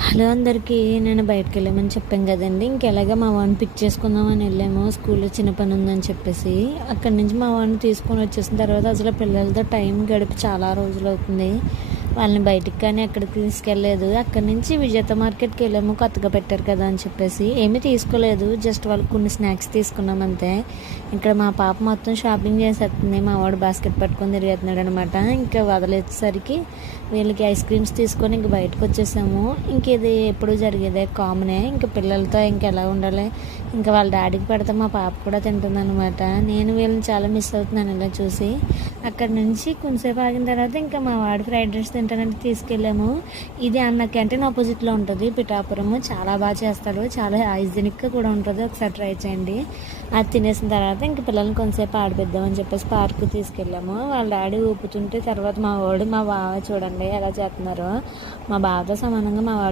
Hello అందరికీ నేను బయటకు వెళ్ళామని చెప్పాను కదండి. ఇంకెలాగా మా వాడిని పిక్ చేసుకుందామని వెళ్ళాము. స్కూల్లో చిన్న పని ఉందని చెప్పేసి అక్కడి నుంచి మా వాడిని తీసుకొని వచ్చేసిన తర్వాత అసలు పిల్లలతో టైం గడిపి చాలా రోజులు అవుతుంది. వాళ్ళని బయటికి కానీ ఎక్కడికి తీసుకెళ్ళలేదు. అక్కడి నుంచి విజేత మార్కెట్కి వెళ్ళాము కొత్తగా పెట్టారు కదా అని చెప్పేసి. ఏమీ తీసుకోలేదు జస్ట్ వాళ్ళకి కొన్ని స్నాక్స్ తీసుకున్నాం అంతే. ఇక్కడ మా పాప మొత్తం షాపింగ్ చేసేస్తుంది మా వాడు బాస్కెట్ పట్టుకొని తిరిగేస్తున్నాడు అనమాట ఇంకా వదిలేసరికి వీళ్ళకి ఐస్ క్రీమ్స్ తీసుకొని ఇంక బయటకు వచ్చేసాము. ఇంక ఇది ఎప్పుడు జరిగేదే కామనే. ఇంకా పిల్లలతో ఇంక ఎలా ఉండాలి? ఇంకా వాళ్ళ డాడీకి పెడితే మా పాప కూడా తింటుంది అనమాట నేను వీళ్ళని చాలా మిస్ అవుతున్నాను ఇలా చూసి. అక్కడ నుంచి కొంతసేపు ఆగిన తర్వాత ఇంకా మా వాడి ఫ్రైడ్ రైస్ తింటానంటే తీసుకెళ్ళాము. ఇది అన్న క్యాంటీన్ ఆపోజిట్లో ఉంటుంది పిఠాపురము. చాలా బాగా చేస్తారు. చాలా హైజీనిక్గా కూడా ఉంటుంది. ఒకసారి ట్రై చేయండి. అది తినేసిన తర్వాత ఇంక పిల్లల్ని కొంతసేపు ఆడిపిద్దామని చెప్పేసి పార్క్ తీసుకెళ్ళాము. వాళ్ళ డాడీ ఊపుతుంటే తర్వాత మా వాడు మా బావ చూడండి ఎలా చేస్తున్నారో. మా బావతో సమానంగా మా వాడు